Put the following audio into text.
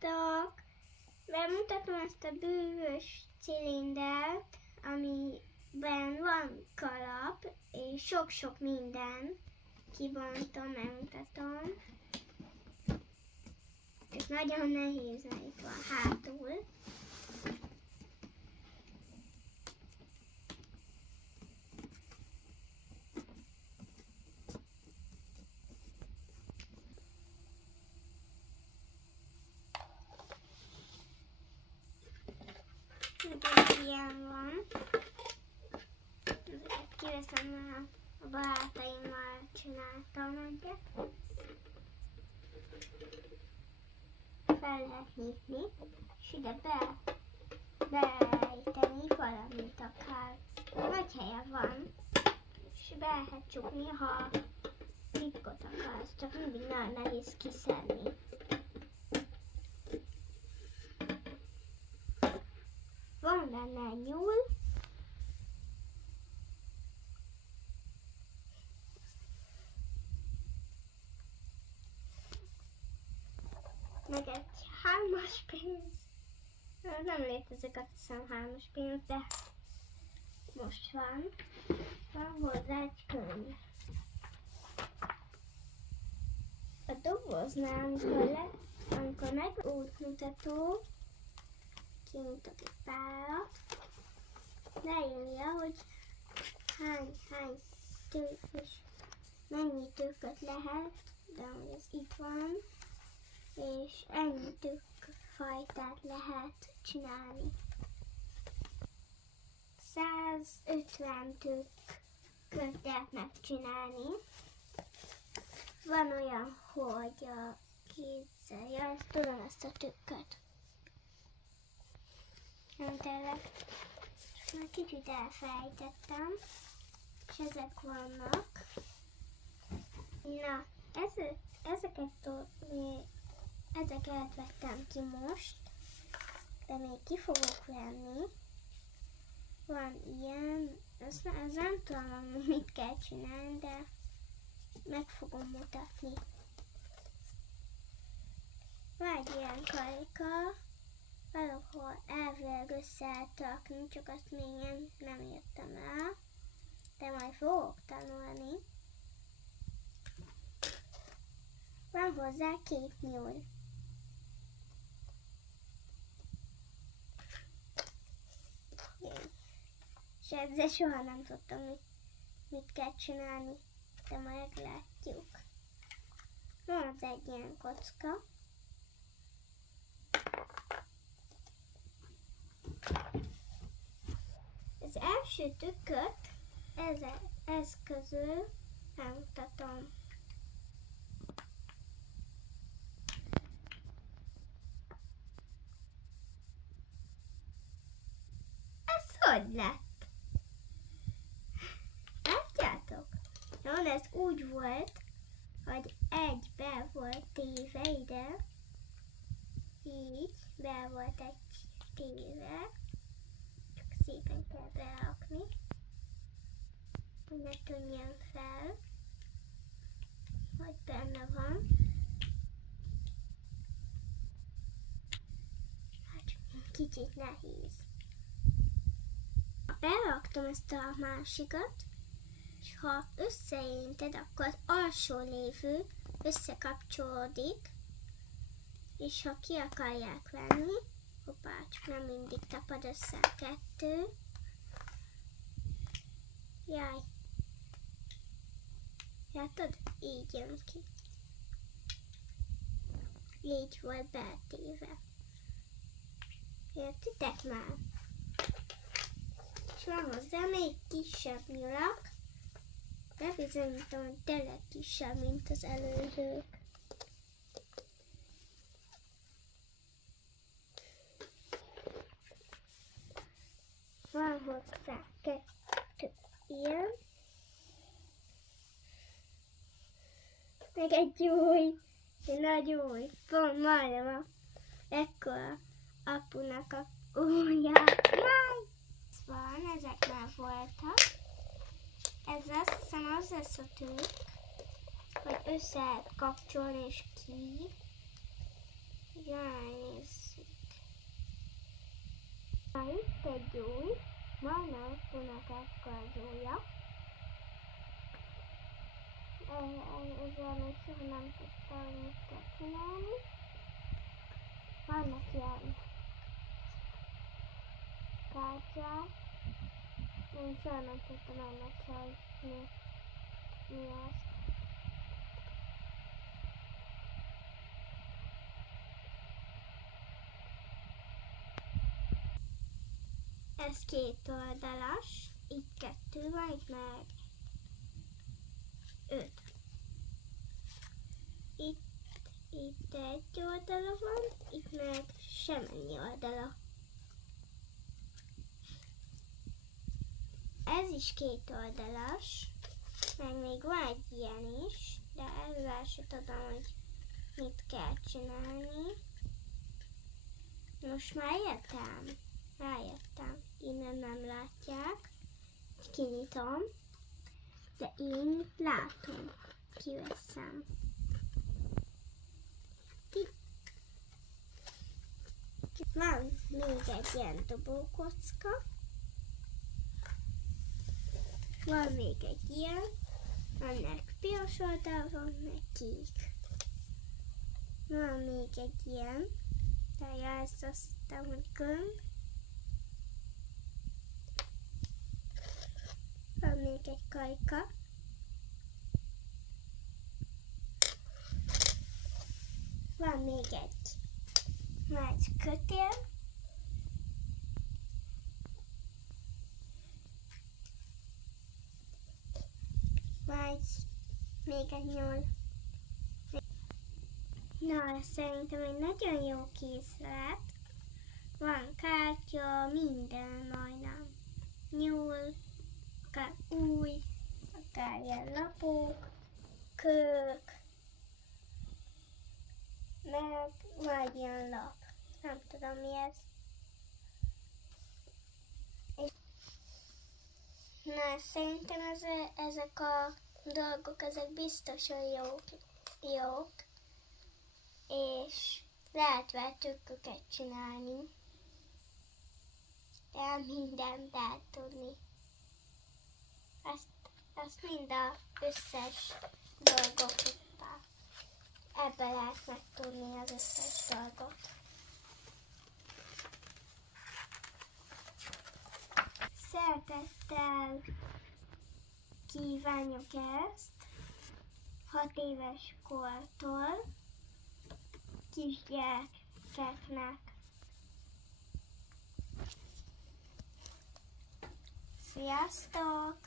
Sziasztok! Bemutatom ezt a bűvös cilindert, amiben van kalap, és sok-sok minden. Kibontom, megmutatom. Ez nagyon nehéz, mert itt van hátul. Ilyen van. Ezeket kiveszem, mert a barátaimmal csináltam egyet. Fel lehet nyitni, és ide beejteni valamit akár. Nagy helye van, és be lehet csukni, ha titkot akarsz, csak mindig nagyon nehéz kiszedni. Van benne egy nyúl, meg egy 3-as pénz. Nem létezik, azt hiszem 3-as pénz, de most van. Van hozzá egy könyv. A doboznál, amikor meg útmutató, kinyitok egy párat, leírja, hogy hány mennyi tükköt lehet, de ez itt van, és ennyi tükkfajtát lehet csinálni. 150 tükköt lehet megcsinálni. Van olyan, hogy a kézzel, ezt tudom, ezt a tükköt. Nem tényleg. És már kicsit elfelejtettem, és ezek vannak. Na, ezeket vettem ki most, de még ki fogok venni. Van ilyen, ez nem tudom, mit kell csinálni, de meg fogom mutatni. Van egy ilyen karika, valahol elvileg össze lehet rakni, csak azt még nem értem el, de majd fogok tanulni. Van hozzá 2 nyúl. És ezzel soha nem tudtam, mit kell csinálni, de majd meglátjuk. Van az egy ilyen kocka. Az első tükköt ez közül megmutatom. Ez hogy lett? Látjátok? Na, ez úgy volt, hogy egy be volt téve ide, így be volt egy téve, csak szépen kell berakni, hogy ne tűnjön fel, hogy benne van. Hát csak kicsit nehéz. Beraktam ezt a másikat, és ha összeérinted, akkor az alsó lévő összekapcsolódik, és ha ki akarják venni, hoppá, csak nem mindig tapad össze a 2. Jaj. Látod? Így jön ki. Így volt betéve. Értitek már? És van hozzá még kisebb nyulak. Bebizonyítom, hogy tényleg kisebb, mint az előzők. Van hozzá 2 ilyen. Meg egy új, egy nagy új. Pont majdnem ekkora apunak a ujja. Jaj! Van, ezek már voltak. Ez azt hiszem az lesz a tükk, hogy össze lehet kapcsolni és ki. Jaj, egy új, majdnem apunak ekkora az ujja. Ezzel még soha nem tudtam, hogy mit kell csinálni. Vannak ilyen kártyák. Én soha nem tudtam ennek se, hogy mi az. Ez két oldalas, itt 2 van, itt meg 5. Itt egy oldala van, itt meg semennyi oldala. Ez is 2 oldalas, meg még van egy ilyen is, de ezzel se tudom, hogy mit kell csinálni. Most már rájöttem, innen nem látják, kinyitom, de én itt látom, kiveszem. Van még egy ilyen dobókocka, van még egy ilyen, annak piros oldal van, meg kék. Van még egy ilyen, de ezt azt hittem, hogy gömb. Van még egy kajka. Van még egy kötél. Vagy még egy nyúl. Na, szerintem egy nagyon jó készlet. Van kártya, minden majdnem. Nyúl, akár új, akár ilyen lapok, kők, meg majd ilyen lap. Nem tudom mi ez. Na, szerintem ezek a dolgok, ezek biztosan jók. És lehet vele trükköket csinálni. De mindent lehet tudni. Ezt mind az összes dolgot tudták. Ebben lehet megtudni az összes dolgot. Szeretettel kívánjuk ezt 6 éves kortól kisgyerekeknek. Sziasztok!